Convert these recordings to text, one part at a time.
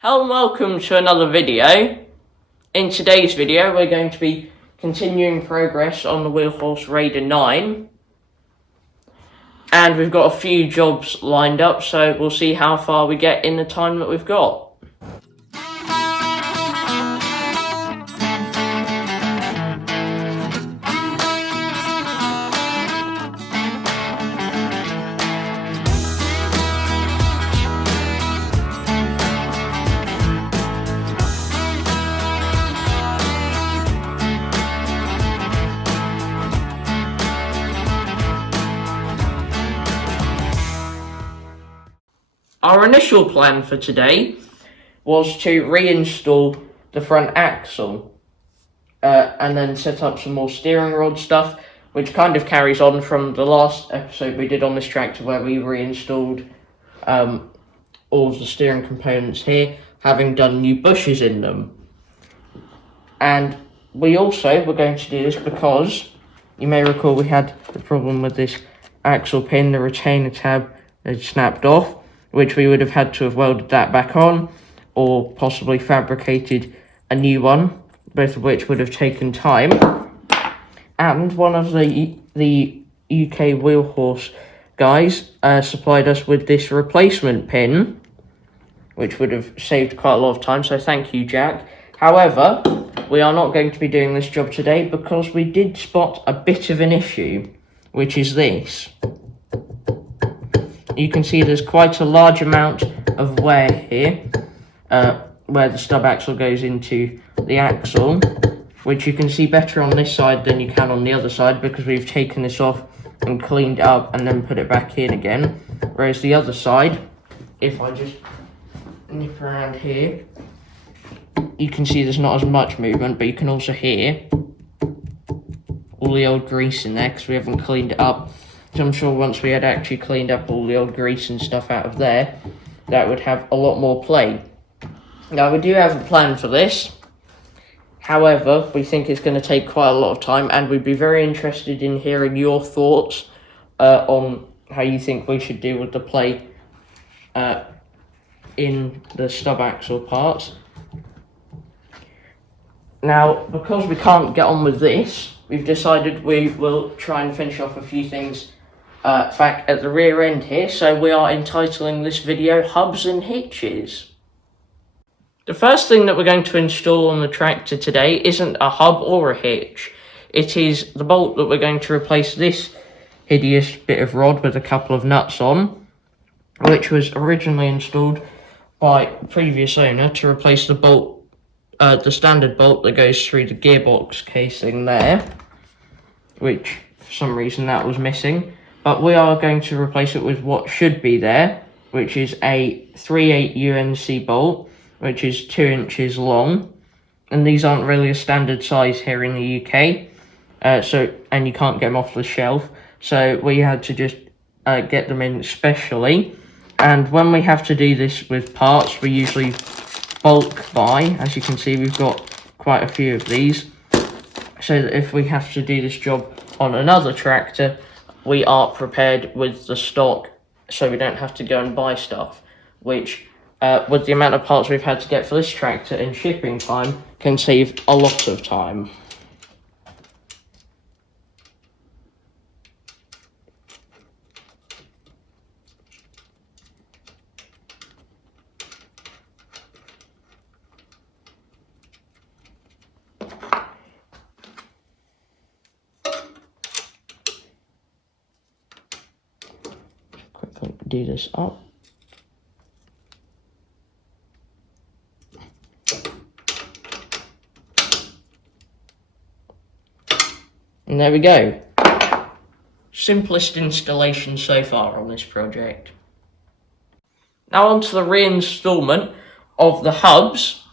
Hello and welcome to another video. In today's video we're going to be continuing progress on the Wheelhorse Raider 9. And we've got a few jobs lined up, so we'll see how far we get in the time that we've got. Our initial plan for today was to reinstall the front axle and then set up some more steering rod stuff, which kind of carries on from the last episode we did on this tractor where we reinstalled all of the steering components here, having done new bushes in them. And we also were going to do this because you may recall we had the problem with this axle pin, the retainer tab had snapped off, which we would have had to have welded that back on or possibly fabricated a new one, both of which would have taken time. And one of the UK Wheelhorse guys supplied us with this replacement pin, which would have saved quite a lot of time, so thank you, Jack. However, we are not going to be doing this job today because we did spot a bit of an issue, which is this. You can see there's quite a large amount of wear here, where the stub axle goes into the axle, which you can see better on this side than you can on the other side because we've taken this off and cleaned it up and then put it back in again. Whereas the other side, if I just nip around here, you can see there's not as much movement, but you can also hear all the old grease in there because we haven't cleaned it up. So I'm sure once we had actually cleaned up all the old grease and stuff out of there, that would have a lot more play. Now, we do have a plan for this. However, we think it's going to take quite a lot of time, and we'd be very interested in hearing your thoughts on how you think we should deal with the play in the stub axle parts. Now, because we can't get on with this, we've decided we will try and finish off a few things back at the rear end here, so we are entitling this video Hubs and Hitches. The first thing that we're going to install on the tractor today isn't a hub or a hitch. It is the bolt that we're going to replace this hideous bit of rod with a couple of nuts on, which was originally installed by previous owner to replace the bolt, the standard bolt that goes through the gearbox casing there, which for some reason that was missing. But we are going to replace it with what should be there, which is a 3/8 UNC bolt, which is 2 inches long. And these aren't really a standard size here in the UK, and you can't get them off the shelf. So we had to just get them in specially. And when we have to do this with parts, we usually bulk buy. As you can see, we've got quite a few of these, so that if we have to do this job on another tractor, we are prepared with the stock, so we don't have to go and buy stuff, which with the amount of parts we've had to get for this tractor and shipping time can save a lot of time. Quickly do this up. And there we go. Simplest installation so far on this project. Now on to the reinstallment of the hubs.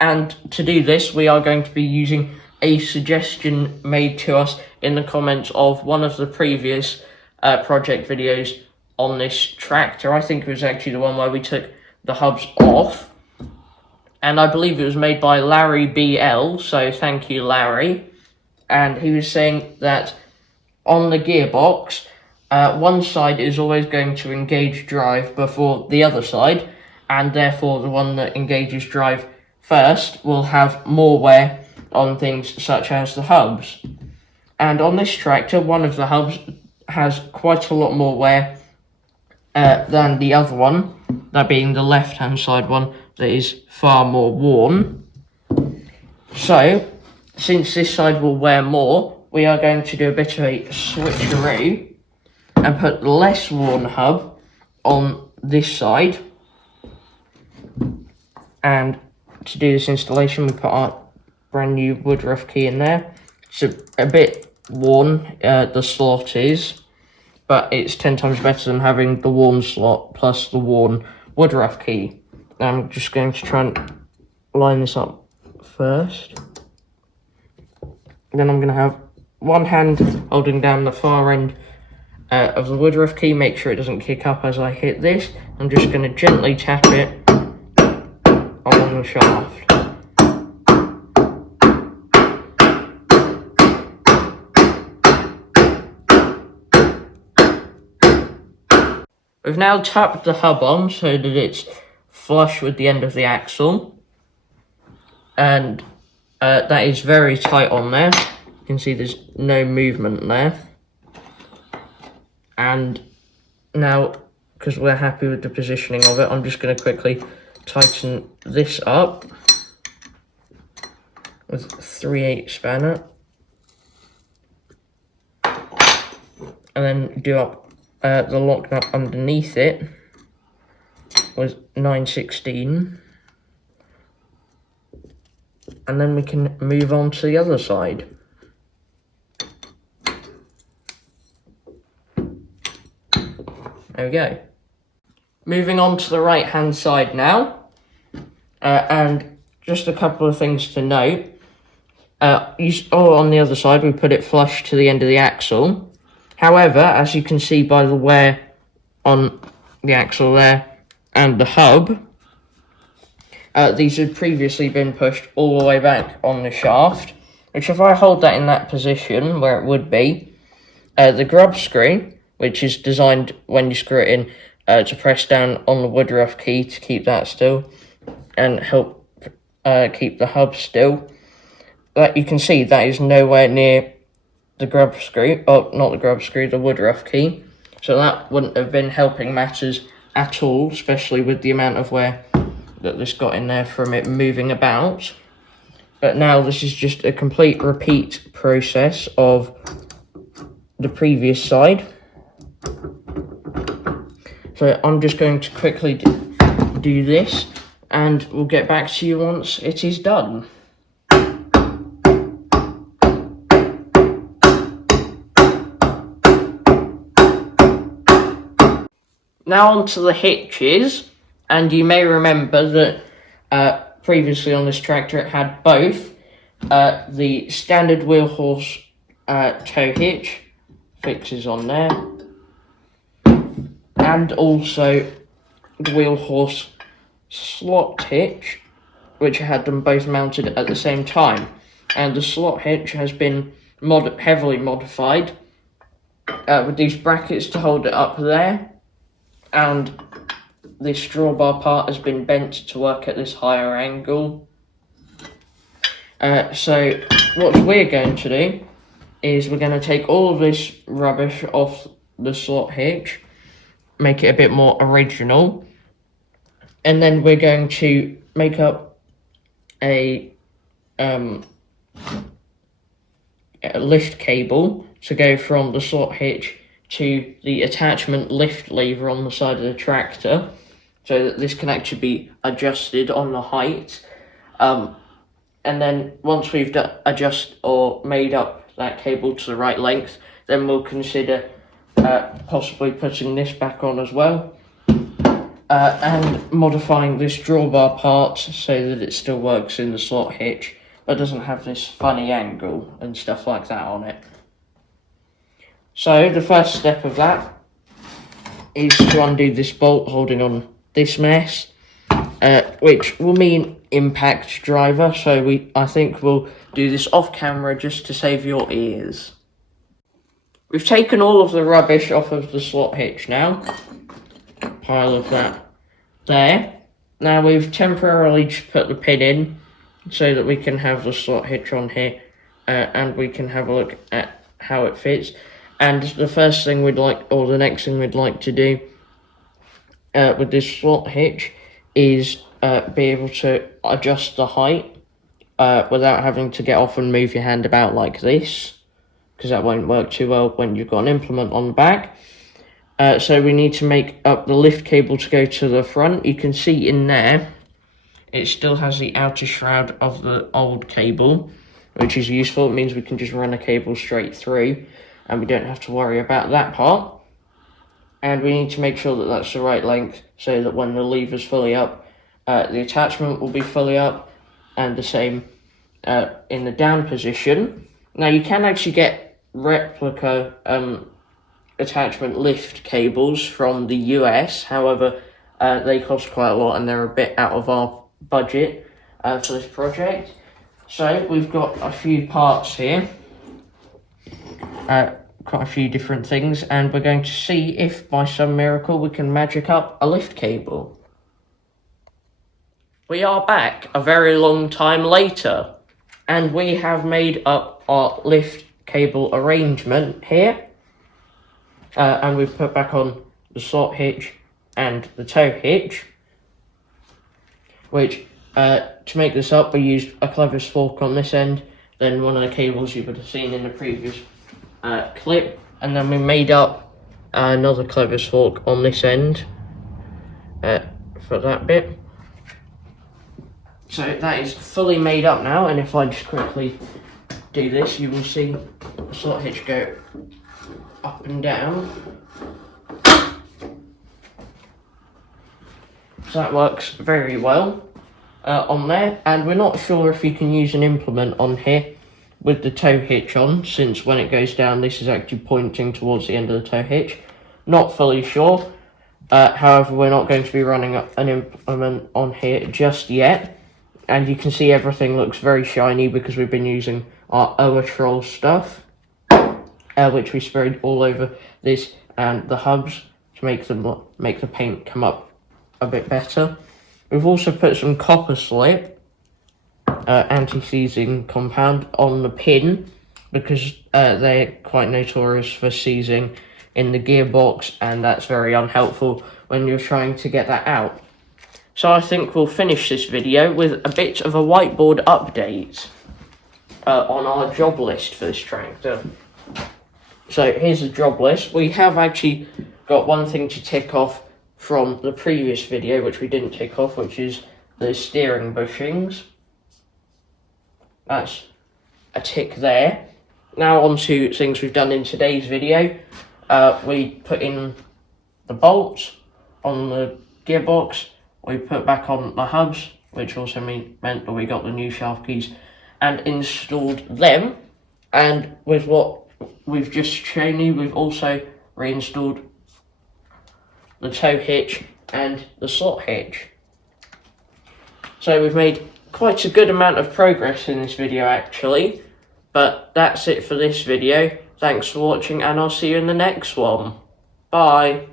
And to do this, we are going to be using a suggestion made to us in the comments of one of the previous project videos on this tractor. I think it was actually the one where we took the hubs off. And I believe it was made by Larry BL, so thank you, Larry. And he was saying that on the gearbox, one side is always going to engage drive before the other side, and therefore the one that engages drive first will have more wear on things such as the hubs. And on this tractor, one of the hubs has quite a lot more wear than the other one, that being the left-hand side one that is far more worn. So, since this side will wear more, we are going to do a bit of a switcheroo and put the less worn hub on this side. And to do this installation, we put our brand new woodruff key in there. It's a bit worn, the slot is, but it's 10 times better than having the worn slot plus the worn woodruff key. I'm just going to try and line this up first. Then I'm going to have one hand holding down the far end of the woodruff key, make sure it doesn't kick up as I hit this. I'm just going to gently tap it along the shaft. We've now tapped the hub on so that it's flush with the end of the axle, and that is very tight on there. You can see there's no movement there. And now, because we're happy with the positioning of it, I'm just going to quickly tighten this up with 3/8 spanner, and then do up the lock nut underneath it with 9/16, and then we can move on to the other side. There we go. Moving on to the right hand side now, and just a couple of things to note. On the other side we put it flush to the end of the axle. However, as you can see by the wear on the axle there and the hub, these had previously been pushed all the way back on the shaft, which if I hold that in that position where it would be, the grub screw, which is designed when you screw it in to press down on the woodruff key to keep that still and help keep the hub still, that you can see that is nowhere near the grub screw, not the grub screw, the woodruff key. So that wouldn't have been helping matters at all, especially with the amount of wear that this got in there from it moving about. But now this is just a complete repeat process of the previous side. So I'm just going to quickly do this, and we'll get back to you once it is done. Now on to the hitches, and you may remember that previously on this tractor it had both the standard Wheelhorse tow hitch fixes on there, and also the Wheelhorse slot hitch, which had them both mounted at the same time. And the slot hitch has been heavily modified with these brackets to hold it up there, and this drawbar part has been bent to work at this higher angle. So what we're going to do is we're going to take all of this rubbish off the slot hitch, make it a bit more original, and then we're going to make up a lift cable to go from the slot hitch to the attachment lift lever on the side of the tractor, so that this can actually be adjusted on the height. And then once we've made up that cable to the right length, then we'll consider possibly putting this back on as well, and modifying this drawbar part so that it still works in the slot hitch but doesn't have this funny angle and stuff like that on it. So the first step of that is to undo this bolt holding on this mess, which will mean impact driver, so I think we'll do this off camera just to save your ears. We've taken all of the rubbish off of the slot hitch now, pile of that there, Now we've temporarily just put the pin in so that we can have the slot hitch on here, and we can have a look at how it fits. And the first thing we'd like, or the next thing we'd like to do with this slot hitch is be able to adjust the height without having to get off and move your hand about like this, because that won't work too well when you've got an implement on the back. So we need to make up the lift cable to go to the front. You can see in there, it still has the outer shroud of the old cable, which is useful. It means we can just run a cable straight through, and we don't have to worry about that part. And we need to make sure that that's the right length, so that when the lever's fully up, the attachment will be fully up, and the same in the down position. Now you can actually get replica attachment lift cables from the US, however they cost quite a lot and they're a bit out of our budget for this project. So we've got a few parts here, quite a few different things, and we're going to see if by some miracle we can magic up a lift cable. We are back a very long time later, and we have made up our lift cable arrangement here. And we've put back on the slot hitch and the tow hitch, which to make this up we used a clevis fork on this end, then one of the cables you would have seen in the previous clip, and then we made up another clevis fork on this end for that bit. So that is fully made up now, and if I just quickly do this, you will see the slot hitch go up and down. So that works very well on there, and we're not sure if you can use an implement on here with the tow hitch on, since when it goes down this is actually pointing towards the end of the tow hitch. Not fully sure, however we're not going to be running an implement on here just yet, and you can see everything looks very shiny because we've been using our Oatrol stuff, which we sprayed all over this and the hubs to make the paint come up a bit better. We've also put some copper slip anti-seizing compound on the pin because they're quite notorious for seizing in the gearbox, and that's very unhelpful when you're trying to get that out. So I think we'll finish this video with a bit of a whiteboard update on our job list for this tractor. So here's the job list. We have actually got one thing to tick off from the previous video, which we didn't tick off, which is the steering bushings. That's a tick there. Now on to things we've done in today's video. We put in the bolts on the gearbox. We put back on the hubs, which also meant that we got the new shaft keys and installed them. And with what we've just shown you, we've also reinstalled the tow hitch and the slot hitch. So we've made quite a good amount of progress in this video actually, but that's it for this video. Thanks for watching, and I'll see you in the next one. Bye.